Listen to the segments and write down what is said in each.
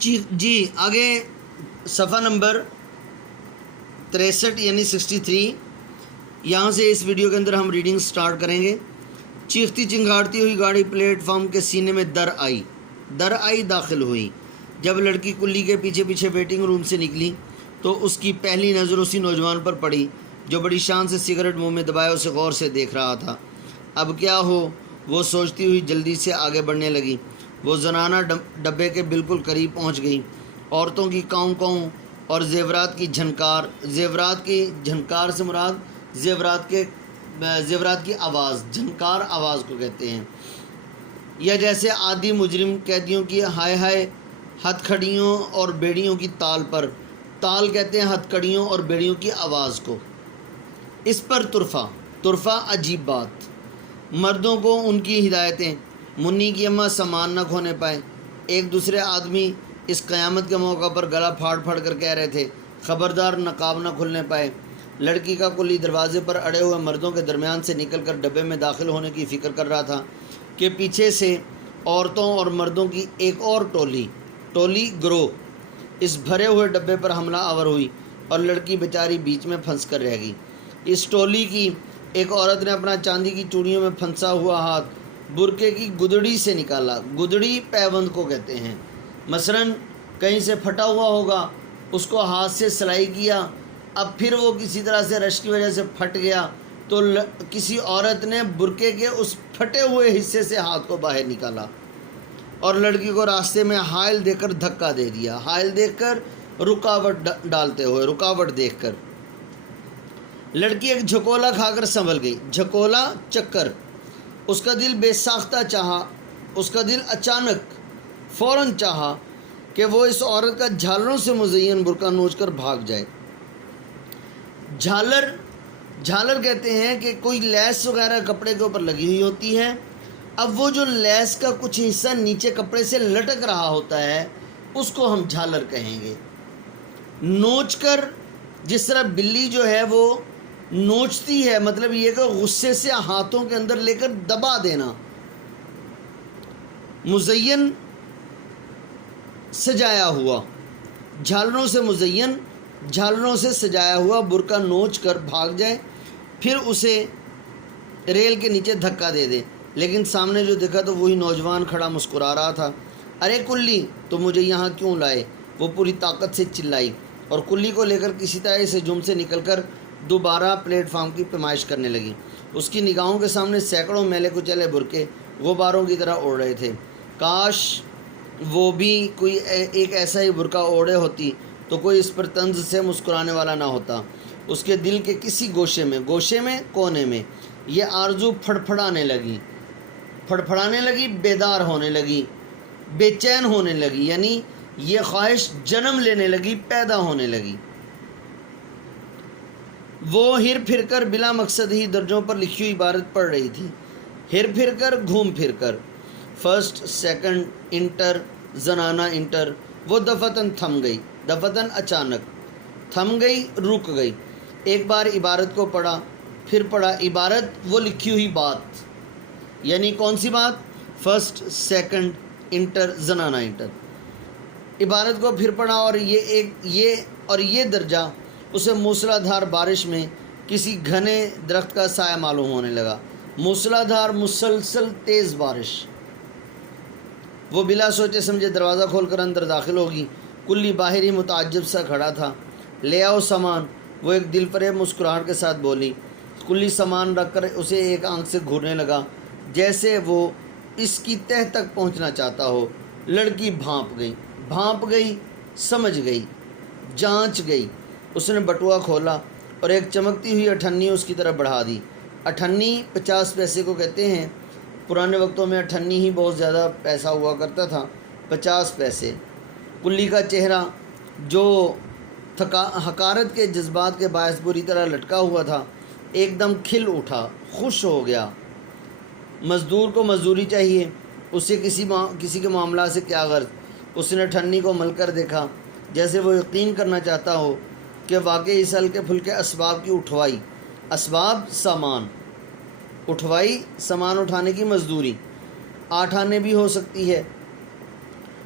جی آگے صفحہ نمبر 63 یعنی 63، یہاں سے اس ویڈیو کے اندر ہم ریڈنگ سٹارٹ کریں گے۔ چیختی چنگھاڑتی ہوئی گاڑی پلیٹ فارم کے سینے میں در آئی داخل ہوئی۔ جب لڑکی کلی کے پیچھے پیچھے ویٹنگ روم سے نکلی تو اس کی پہلی نظر اسی نوجوان پر پڑی جو بڑی شان سے سگریٹ منہ میں دبائے اسے غور سے دیکھ رہا تھا۔ اب کیا ہو، وہ سوچتی ہوئی جلدی سے آگے بڑھنے لگی۔ وہ زنانہ ڈبے کے بالکل قریب پہنچ گئی۔ عورتوں کی کاؤں کاؤں اور زیورات کی جھنکار سے مراد زیورات کی آواز، جھنکار آواز کو کہتے ہیں، یا جیسے عادی مجرم قیدیوں کی ہائے ہائے ہتھکڑیوں اور بیڑیوں کی تال کہتے ہیں ہتھکڑیوں اور بیڑیوں کی آواز کو۔ اس پر طرفہ عجیب بات، مردوں کو ان کی ہدایتیں، منی کی اماں سامان نہ کھونے پائے۔ ایک دوسرے آدمی اس قیامت کے موقع پر گلا پھاڑ پھاڑ کر کہہ رہے تھے، خبردار نقاب نہ کھلنے پائے۔ لڑکی کا کلی دروازے پر اڑے ہوئے مردوں کے درمیان سے نکل کر ڈبے میں داخل ہونے کی فکر کر رہا تھا کہ پیچھے سے عورتوں اور مردوں کی ایک اور ٹولی گروہ اس بھرے ہوئے ڈبے پر حملہ آور ہوئی اور لڑکی بیچاری بیچ میں پھنس کر رہ گئی۔ اس ٹولی کی ایک عورت نے اپنا چاندی کی چوڑیوں میں پھنسا ہوا ہاتھ برقعے کی گدڑی سے نکالا۔ گدڑی پیوند کو کہتے ہیں، مثلاً کہیں سے پھٹا ہوا ہوگا، اس کو ہاتھ سے سلائی کیا، اب پھر وہ کسی طرح سے رش کی وجہ سے پھٹ گیا تو کسی عورت نے برقعے کے اس پھٹے ہوئے حصے سے ہاتھ کو باہر نکالا اور لڑکی کو راستے میں حائل دیکھ کر دھکا دے دیا۔ حائل دیکھ کر رکاوٹ دیکھ کر لڑکی ایک جھکولا کھا کر سنبھل گئی۔ جھکولا چکر، اس کا دل بے ساختہ چاہا، اس کا دل اچانک فوراً چاہا کہ وہ اس عورت کا جھالروں سے مزین برقع نوچ کر بھاگ جائے۔ جھالر کہتے ہیں کہ کوئی لیس وغیرہ کپڑے کے اوپر لگی ہوئی ہوتی ہے، اب وہ جو لیس کا کچھ حصہ نیچے کپڑے سے لٹک رہا ہوتا ہے اس کو ہم جھالر کہیں گے۔ نوچ کر، جس طرح بلی جو ہے وہ نوچتی ہے، مطلب یہ کہ غصے سے ہاتھوں کے اندر لے کر دبا دینا۔ مزین، سجایا ہوا، جھالروں سے سجایا ہوا برقع نوچ کر بھاگ جائے، پھر اسے ریل کے نیچے دھکا دے دے۔ لیکن سامنے جو دیکھا تو وہی نوجوان کھڑا مسکرا رہا تھا۔ ارے کلی، تو مجھے یہاں کیوں لائے؟ وہ پوری طاقت سے چلائی اور کلی کو لے کر کسی طرح اس ہجوم سے نکل کر دوبارہ پلیٹ فارم کی پیمائش کرنے لگی۔ اس کی نگاہوں کے سامنے سینکڑوں میلے کچیلے برقعے غباروں کی طرح اڑ رہے تھے۔ کاش وہ بھی کوئی ایک ایسا ہی برقع اوڑھے ہوتی تو کوئی اس پر طنز سے مسکرانے والا نہ ہوتا۔ اس کے دل کے کسی کونے میں یہ آرزو پھڑپھڑانے لگی، بیدار ہونے لگی، بے چین ہونے لگی، یعنی یہ خواہش جنم لینے لگی، پیدا ہونے لگی۔ وہ ہر پھر کر بلا مقصد ہی درجوں پر لکھی ہوئی عبارت پڑھ رہی تھی، ہر پھر کر، گھوم پھر کر، فرسٹ، سیکنڈ، انٹر، زنانہ انٹر۔ وہ دفعتاً تھم گئی، دفعتاً اچانک تھم گئی، رک گئی۔ ایک بار عبارت کو پڑھا، پھر پڑھا عبارت، وہ لکھی ہوئی بات، یعنی کون سی بات؟ فرسٹ، سیکنڈ، انٹر، زنانہ انٹر۔ عبارت کو پھر پڑھا اور یہ درجہ اسے موسلا دھار بارش میں کسی گھنے درخت کا سایہ معلوم ہونے لگا۔ موسلا دھار، مسلسل تیز بارش۔ وہ بلا سوچے سمجھے دروازہ کھول کر اندر داخل ہوگی۔ کلی باہر ہی متعجب سا کھڑا تھا۔ لے آؤ سامان، وہ ایک دل فریب مسکراہٹ کے ساتھ بولی۔ کلی سامان رکھ کر اسے ایک آنکھ سے گھورنے لگا جیسے وہ اس کی تہہ تک پہنچنا چاہتا ہو۔ لڑکی بھانپ گئی، سمجھ گئی، جانچ گئی۔ اس نے بٹوا کھولا اور ایک چمکتی ہوئی اٹھنی اس کی طرف بڑھا دی۔ اٹھنی 50 پیسے کو کہتے ہیں۔ پرانے وقتوں میں اٹھنی ہی بہت زیادہ پیسہ ہوا کرتا تھا، 50 پیسے۔ کلی کا چہرہ جو حقارت کے جذبات کے باعث بری طرح لٹکا ہوا تھا ایک دم کھل اٹھا، خوش ہو گیا۔ مزدور کو مزدوری چاہیے، اسے کسی کے معاملات سے کیا غرض؟ اس نے اٹھنی کو مل کر دیکھا جیسے وہ یقین کرنا چاہتا ہو کہ واقعی اس ہلکے پھلکے اسباب کی اٹھوائی، سامان اٹھانے کی مزدوری 8 آنے بھی ہو سکتی ہے۔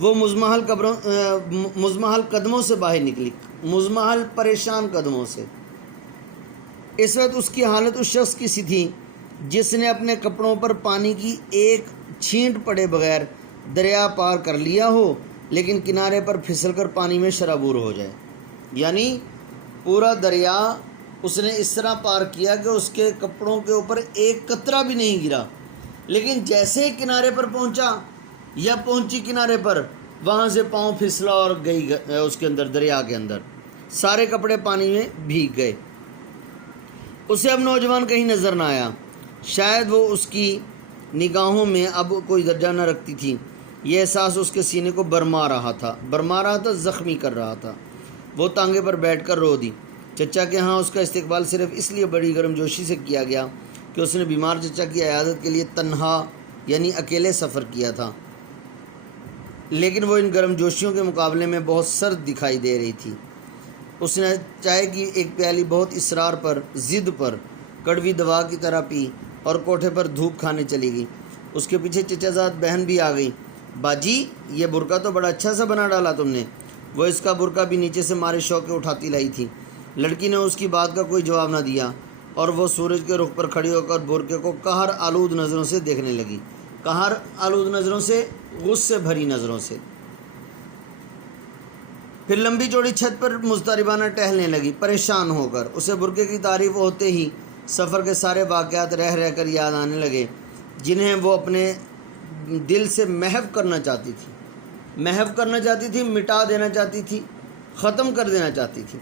وہ مزمحل قدموں سے باہر نکلی، مزمحل پریشان قدموں سے۔ اس وقت اس کی حالت اس شخص کی سی تھی جس نے اپنے کپڑوں پر پانی کی ایک چھینٹ پڑے بغیر دریا پار کر لیا ہو، لیکن کنارے پر پھسل کر پانی میں شرابور ہو جائے۔ یعنی پورا دریا اس نے اس طرح پار کیا کہ اس کے کپڑوں کے اوپر ایک قطرہ بھی نہیں گرا، لیکن جیسے ہی کنارے پر پہنچا یا پہنچی کنارے پر، وہاں سے پاؤں پھسلا اور گئی اس کے اندر، دریا کے اندر سارے کپڑے پانی میں بھیگ گئے۔ اسے اب نوجوان کہیں نظر نہ آیا، شاید وہ اس کی نگاہوں میں اب کوئی درجہ نہ رکھتی تھی۔ یہ احساس اس کے سینے کو برما رہا تھا، زخمی کر رہا تھا۔ وہ تانگے پر بیٹھ کر رو دی۔ چچا کے ہاں اس کا استقبال صرف اس لیے بڑی گرم جوشی سے کیا گیا کہ اس نے بیمار چچا کی عیادت کے لیے تنہا یعنی اکیلے سفر کیا تھا، لیکن وہ ان گرم جوشیوں کے مقابلے میں بہت سرد دکھائی دے رہی تھی۔ اس نے چائے کی ایک پیالی بہت اصرار پر، ضد پر، کڑوی دوا کی طرح پی اور کوٹھے پر دھوپ کھانے چلی گئی۔ اس کے پیچھے چچا زاد بہن بھی آ گئی۔ باجی، یہ برقع تو بڑا اچھا سا بنا ڈالا تم نے۔ وہ اس کا برقع بھی نیچے سے مارے شوق کے اٹھاتی لائی تھی۔ لڑکی نے اس کی بات کا کوئی جواب نہ دیا اور وہ سورج کے رخ پر کھڑی ہو کر برقعے کو قہر آلود نظروں سے دیکھنے لگی، قہر آلود نظروں سے، غصے بھری نظروں سے۔ پھر لمبی چوڑی چھت پر مضطربانہ ٹہلنے لگی، پریشان ہو کر۔ اسے برقعے کی تعریف ہوتے ہی سفر کے سارے واقعات رہ رہ کر یاد آنے لگے، جنہیں وہ اپنے دل سے محو کرنا چاہتی تھی، مٹا دینا چاہتی تھی، ختم کر دینا چاہتی تھی۔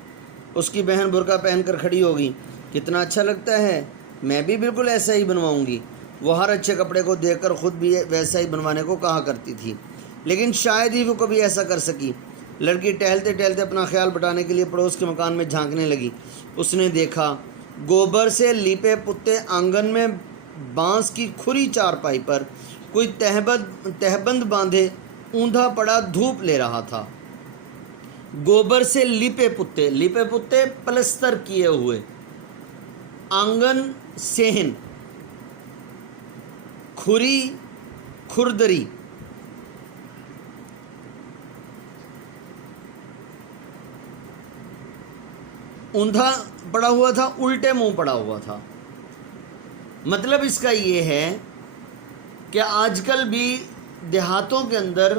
اس کی بہن برقع پہن کر کھڑی ہوگی۔ کتنا اچھا لگتا ہے، میں بھی بالکل ایسا ہی بنواؤں گی۔ وہ ہر اچھے کپڑے کو دیکھ کر خود بھی ویسا ہی بنوانے کو کہا کرتی تھی، لیکن شاید ہی وہ کبھی ایسا کر سکی۔ لڑکی ٹہلتے ٹہلتے اپنا خیال بٹانے کے لیے پڑوس کے مکان میں جھانکنے لگی۔ اس نے دیکھا گوبر سے لیپے پتے آنگن میں بانس کی کھری چارپائی پر کوئی تہبند باندھے اوندھا پڑا دھوپ لے رہا تھا۔ گوبر سے لیپے پتے پلستر کیے ہوئے، آنگن صحن، کھردری، اوندھا پڑا ہوا تھا، الٹے منہ پڑا ہوا تھا۔ مطلب اس کا یہ ہے کہ آج کل بھی دیہاتوں کے اندر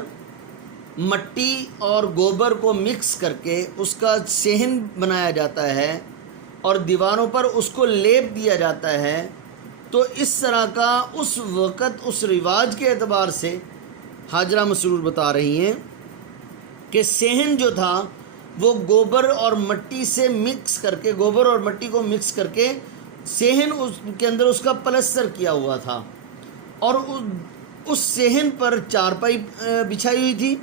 مٹی اور گوبر کو مکس کر کے اس کا صحن بنایا جاتا ہے اور دیواروں پر اس کو لیپ دیا جاتا ہے۔ تو اس طرح کا اس وقت اس رواج کے اعتبار سے حاجرہ مسرور بتا رہی ہیں کہ صحن جو تھا وہ گوبر اور مٹی سے مکس کر کے، گوبر اور مٹی کو مکس کر کے صحن اس کے اندر اس کا پلستر کیا ہوا تھا، اور اس صحن پر چارپائی بچھائی ہوئی تھی،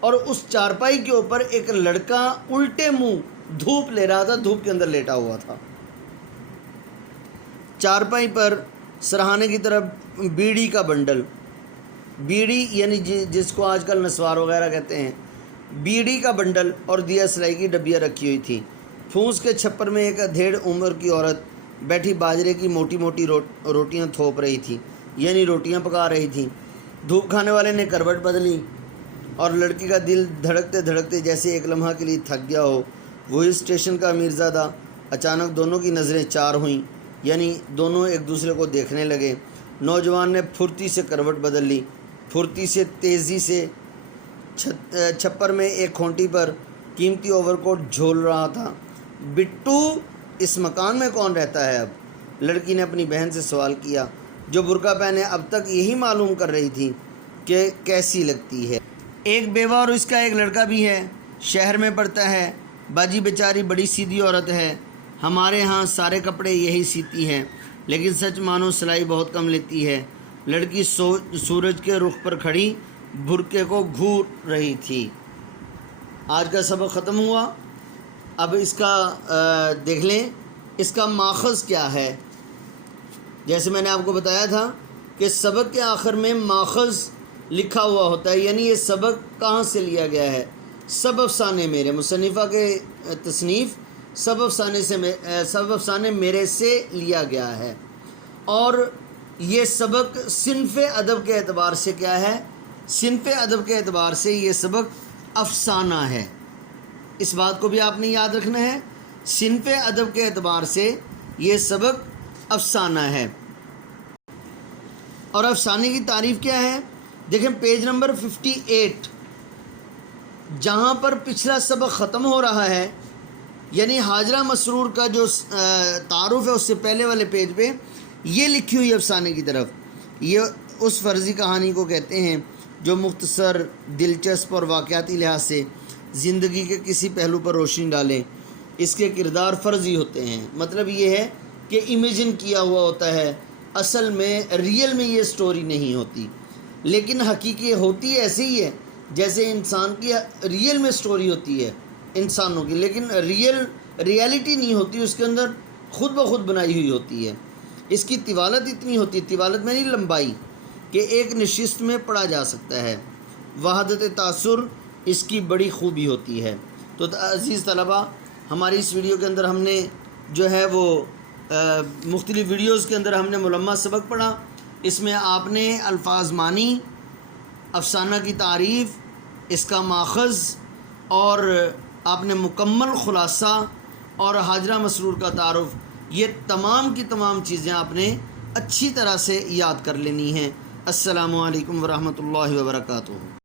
اور اس چارپائی کے اوپر ایک لڑکا الٹے منہ دھوپ لے رہا تھا، دھوپ کے اندر لیٹا ہوا تھا۔ چارپائی پر سرہانے کی طرف بیڑی کا بنڈل، بیڑی یعنی جس کو آج کل نسوار وغیرہ کہتے ہیں، بیڑی کا بنڈل اور دیا سلائی کی ڈبیاں رکھی ہوئی تھی۔ پھوس کے چھپر میں ایک ادھیڑ عمر کی عورت بیٹھی باجرے کی موٹی موٹی روٹیاں تھوپ رہی تھی، یعنی روٹیاں پکا رہی تھی۔ دھوپ کھانے والے نے کروٹ بدلی اور لڑکی کا دل دھڑکتے دھڑکتے جیسے ایک لمحہ کے لیے تھک گیا ہو۔ وہی اسٹیشن کا امیرزادہ۔ اچانک دونوں کی نظریں چار ہوئیں، یعنی دونوں ایک دوسرے کو دیکھنے لگے۔ نوجوان نے پھرتی سے کروٹ بدل لی، پھرتی سے، تیزی سے۔ چھپر میں ایک کھونٹی پر قیمتی اوور کوٹ جھول رہا تھا۔ بٹو، اس مکان میں کون رہتا ہے اب؟ لڑکی نے اپنی بہن سے سوال کیا، جو برقع پہنے اب تک یہی معلوم کر رہی تھی کہ کیسی لگتی ہے۔ ایک بیوہ اور اس کا ایک لڑکا بھی ہے، شہر میں پڑھتا ہے۔ باجی بیچاری بڑی سیدھی عورت ہے، ہمارے ہاں سارے کپڑے یہی سیتی ہے، لیکن سچ مانو سلائی بہت کم لیتی ہے۔ لڑکی سورج کے رخ پر کھڑی برقعے کو گھور رہی تھی۔ آج کا سبق ختم ہوا۔ اب اس کا دیکھ لیں، اس کا ماخذ کیا ہے۔ جیسے میں نے آپ کو بتایا تھا کہ سبق کے آخر میں ماخذ لکھا ہوا ہوتا ہے، یعنی یہ سبق کہاں سے لیا گیا ہے۔ سب افسانے میرے، مصنفہ کے تصنیف سب افسانے میرے سے لیا گیا ہے، اور یہ سبق صنف ادب کے اعتبار سے کیا ہے، صنف ادب کے اعتبار سے یہ سبق افسانہ ہے، اس بات کو بھی آپ نے یاد رکھنا ہے، صنف ادب کے اعتبار سے یہ سبق افسانہ ہے۔ اور افسانے کی تعریف کیا ہے؟ دیکھیں پیج نمبر 58، جہاں پر پچھلا سبق ختم ہو رہا ہے، یعنی حاجرہ مسرور کا جو تعارف ہے اس سے پہلے والے پیج پہ یہ لکھی ہوئی افسانے کی طرف، یہ اس فرضی کہانی کو کہتے ہیں جو مختصر، دلچسپ اور واقعاتی لحاظ سے زندگی کے کسی پہلو پر روشنی ڈالیں۔ اس کے کردار فرضی ہوتے ہیں، مطلب یہ ہے کہ امیجن کیا ہوا ہوتا ہے، اصل میں ریئل میں یہ سٹوری نہیں ہوتی، لیکن حقیقی ہوتی ایسے ہی ہے جیسے انسان کی ریئل میں سٹوری ہوتی ہے انسانوں کی، لیکن ریالٹی نہیں ہوتی، اس کے اندر خود بخود بنائی ہوئی ہوتی ہے۔ اس کی طوالت اتنی ہوتی ہے، طوالت میں نہیں لمبائی، کہ ایک نشست میں پڑھا جا سکتا ہے۔ وحدت تاثر اس کی بڑی خوبی ہوتی ہے۔ تو عزیز طلبہ، ہماری اس ویڈیو کے اندر ہم نے جو ہے وہ مختلف ویڈیوز کے اندر ہم نے ملمہ سبق پڑھا۔ اس میں آپ نے الفاظ معنی، افسانہ کی تعریف، اس کا ماخذ، اور آپ نے مکمل خلاصہ اور حاجرہ مسرور کا تعارف، یہ تمام کی تمام چیزیں آپ نے اچھی طرح سے یاد کر لینی ہیں۔ السلام علیکم ورحمۃ اللہ وبرکاتہ۔